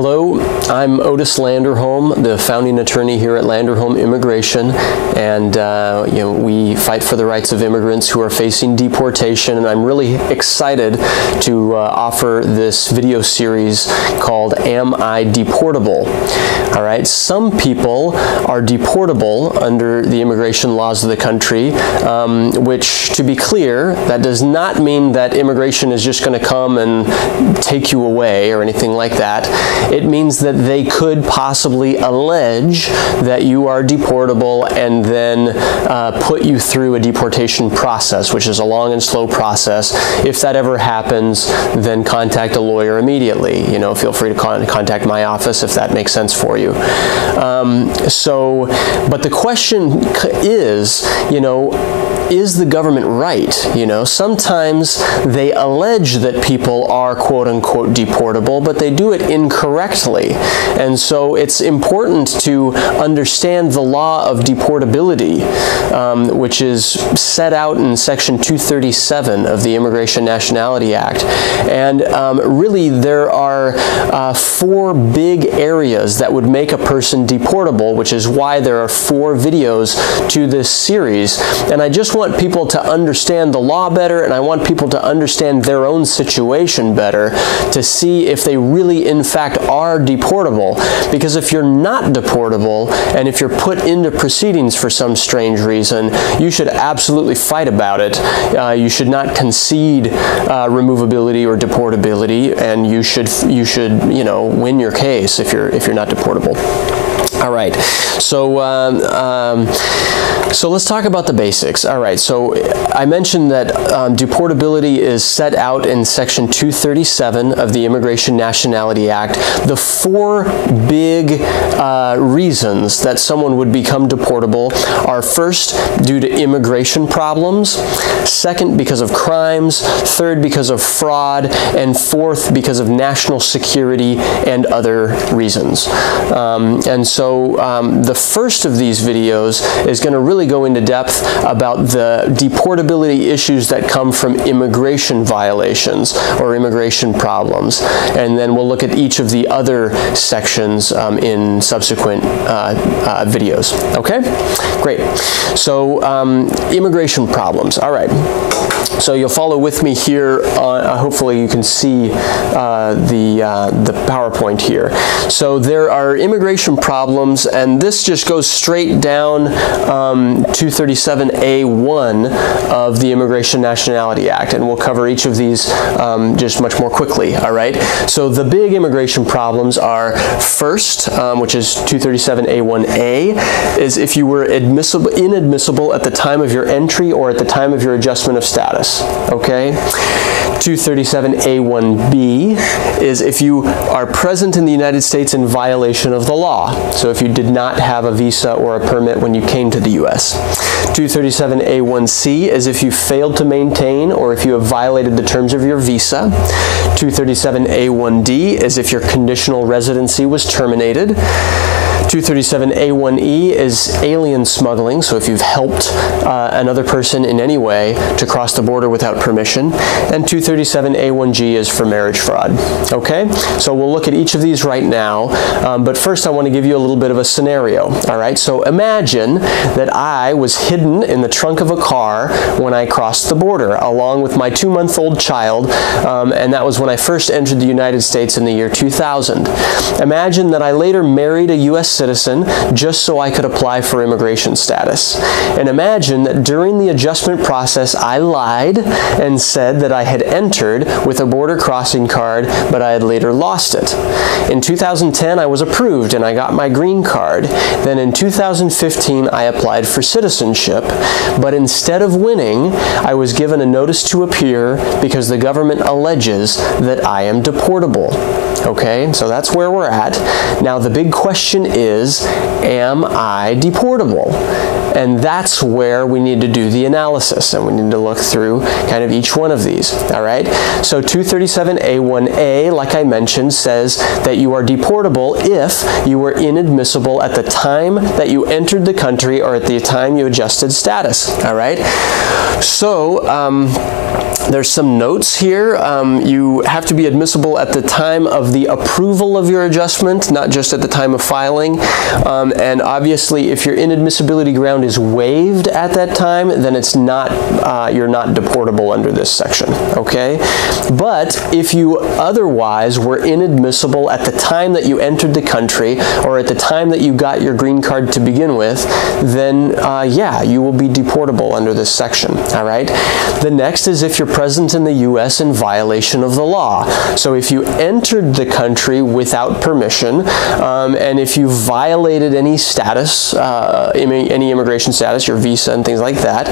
Hello, I'm Otis Landerholm, the founding attorney here at Landerholm Immigration, and we fight for the rights of immigrants who are facing deportation, and I'm really excited to offer this video series called Am I Deportable? All right, some people are deportable under the immigration laws of the country, which, to be clear, that does not mean that immigration is just going to come and take you away or anything like that. It means that they could possibly allege that you are deportable and then put you through a deportation process, which is a long and slow process. If that ever happens, then contact a lawyer immediately. Feel free to contact my office if that makes sense for you. But the question is the government right? Sometimes they allege that people are quote-unquote deportable, but they do it incorrectly. And so it's important to understand the law of deportability, which is set out in Section 237 of the Immigration Nationality Act. And really there are 4 big areas that would make a person deportable, which is why there are 4 videos to this series. And I just want people to understand the law better, and I want people to understand their own situation better to see if they really in fact are deportable. Because if you're not deportable and if you're put into proceedings for some strange reason, you should absolutely fight about it. You should not concede removability or deportability, and you should win your case if you're not deportable. All right, so let's talk about the basics. All right, so I mentioned that deportability is set out in Section 237 of the Immigration Nationality Act. The 4 big reasons that someone would become deportable are: first, due to immigration problems; second, because of crimes; third, because of fraud; and fourth, because of national security and other reasons. The first of these videos is going to really go into depth about the deportability issues that come from immigration violations or immigration problems. And then we'll look at each of the other sections in subsequent videos. Okay? Great. So, immigration problems. All right. So you'll follow with me here. Hopefully you can see the PowerPoint here. So there are immigration problems, and this just goes straight down 237A1 of the Immigration Nationality Act, and we'll cover each of these just much more quickly. All right. So the big immigration problems are: first, which is 237A1A, is if you were inadmissible at the time of your entry or at the time of your adjustment of status. Okay. 237A1B is if you are present in the United States in violation of the law. So if you did not have a visa or a permit when you came to the U.S. 237A1C is if you failed to maintain or if you have violated the terms of your visa. 237A1D is if your conditional residency was terminated. 237A1E is alien smuggling, so if you've helped another person in any way to cross the border without permission. And 237A1G is for marriage fraud. Okay? So we'll look at each of these right now, but first I want to give you a little bit of a scenario. All right? So imagine that I was hidden in the trunk of a car when I crossed the border, along with my 2-month-old child, and that was when I first entered the United States in the year 2000. Imagine that I later married a U.S. citizen just so I could apply for immigration status. And imagine that during the adjustment process I lied and said that I had entered with a border crossing card, but I had later lost it. In 2010 I was approved and I got my green card. Then in 2015 I applied for citizenship, but instead of winning I was given a notice to appear because the government alleges that I am deportable. Okay, so that's where we're at. Now the big question is, am I deportable? And that's where we need to do the analysis, and we need to look through kind of each one of these. All right, so 237A1A, like I mentioned, says that you are deportable if you were inadmissible at the time that you entered the country or at the time you adjusted status. All right, so there's some notes here. You have to be admissible at the time of of the approval of your adjustment, not just at the time of filing. And obviously, if your inadmissibility ground is waived at that time, then it's not, you're not deportable under this section, okay? But if you otherwise were inadmissible at the time that you entered the country or at the time that you got your green card to begin with, then yeah, you will be deportable under this section, all right? The next is if you're present in the U.S. in violation of the law. So if you entered the country without permission, and if you violated any status, any immigration status, your visa and things like that,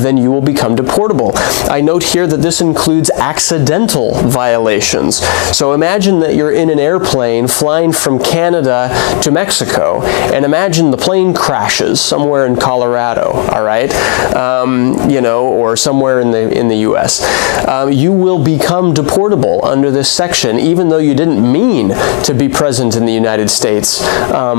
then you will become deportable. I note here that this includes accidental violations. So imagine that you're in an airplane flying from Canada to Mexico, and imagine the plane crashes somewhere in Colorado, all right, you know, or somewhere in the U.S. You will become deportable under this section, even though you didn't mean to be present in the United States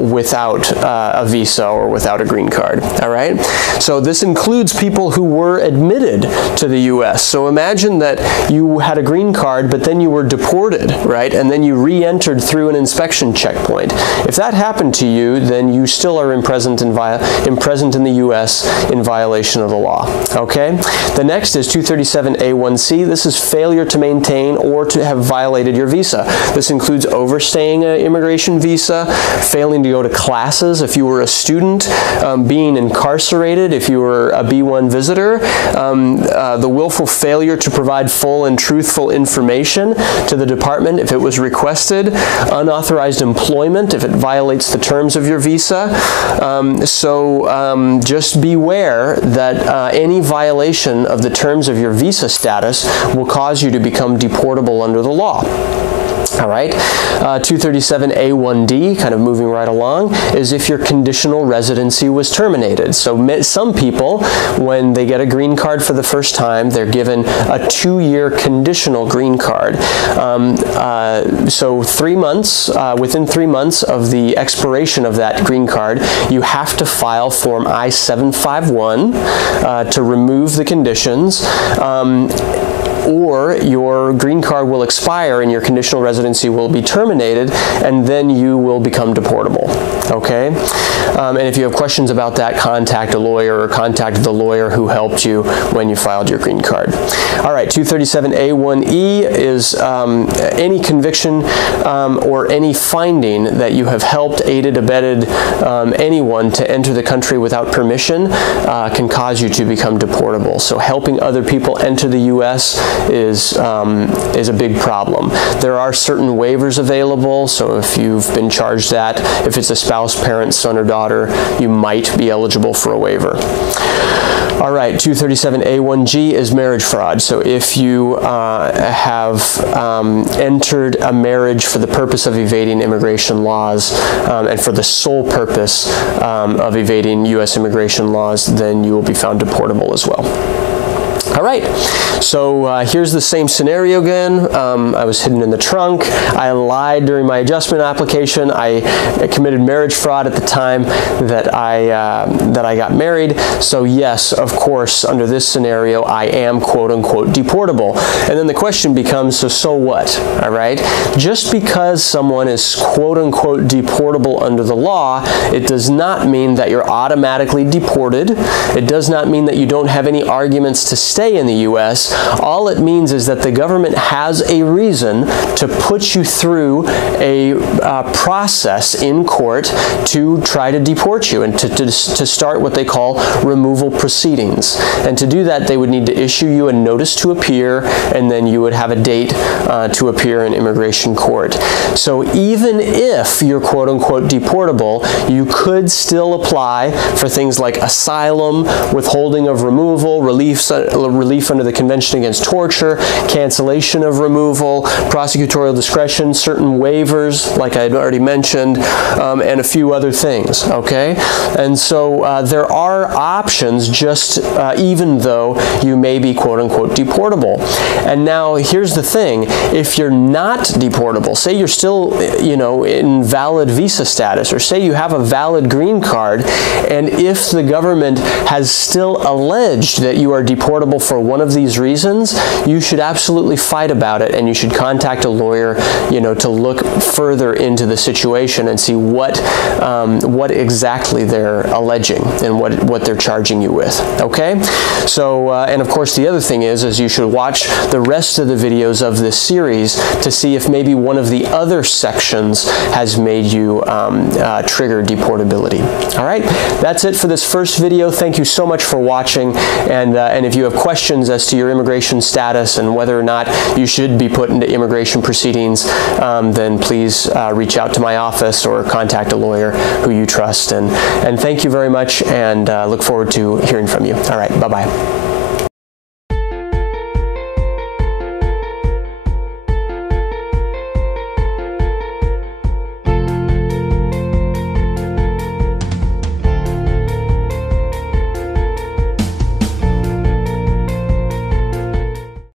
without a visa or without a green card, all right? So this includes people who were admitted to the U.S. So imagine that you had a green card, but then you were deported, right? And then you re-entered through an inspection checkpoint. If that happened to you, then you still are present in the U.S. in violation of the law, okay? The next is 237A1C. This is failure to maintain or to have violated your visa. This includes overstaying an immigration visa, failing to go to classes if you were a student, being incarcerated if you were a B1 visitor, the willful failure to provide full and truthful information to the department if it was requested, unauthorized employment if it violates the terms of your visa. So just beware that any violation of the terms of your visa status will cause you to become deportable under the law. All right, 237A1D, kind of moving right along, is if your conditional residency was terminated. So some people, when they get a green card for the first time, they're given a 2-year conditional green card. So 3 months, within 3 months of the expiration of that green card, you have to file Form I-751 to remove the conditions. Or your green card will expire and your conditional residency will be terminated, and then you will become deportable, okay? And if you have questions about that, contact a lawyer or contact the lawyer who helped you when you filed your green card. All right, 237A1E is any conviction or any finding that you have helped, aided, abetted anyone to enter the country without permission can cause you to become deportable. So helping other people enter the U.S. is a big problem. There are certain waivers available, so if you've been charged that, if it's a spouse, parent, son, or daughter, you might be eligible for a waiver. All right, 237A1G is marriage fraud. So if you have entered a marriage for the purpose of evading immigration laws and for the sole purpose of evading U.S. immigration laws, then you will be found deportable as well. All right, so here's the same scenario again. I was hidden in the trunk. I lied during my adjustment application. I committed marriage fraud at the time that I got married. So yes, of course, under this scenario, I am quote-unquote deportable. And then the question becomes, so what? All right, just because someone is quote-unquote deportable under the law, it does not mean that you're automatically deported. It does not mean that you don't have any arguments to stay in the U.S. All it means is that the government has a reason to put you through a process in court to try to deport you and to start what they call removal proceedings. And to do that, they would need to issue you a notice to appear, and then you would have a date to appear in immigration court. So even if you're quote-unquote deportable, you could still apply for things like asylum, withholding of removal, relief under the Convention Against Torture, cancellation of removal, prosecutorial discretion, certain waivers, like I had already mentioned, and a few other things, okay? And so there are options just even though you may be quote-unquote deportable. And now here's the thing, if you're not deportable, say you're still, you know, in valid visa status, or say you have a valid green card, and if the government has still alleged that you are deportable for one of these reasons, you should absolutely fight about it, and you should contact a lawyer, you know, to look further into the situation and see what exactly they're alleging and what they're charging you with. Okay? So, and of course, the other thing is you should watch the rest of the videos of this series to see if maybe one of the other sections has made you trigger deportability. All right? That's it for this first video. Thank you so much for watching, and if you have questions as to your immigration status and whether or not you should be put into immigration proceedings, then please reach out to my office or contact a lawyer who you trust. And thank you very much, and look forward to hearing from you. All right, bye-bye.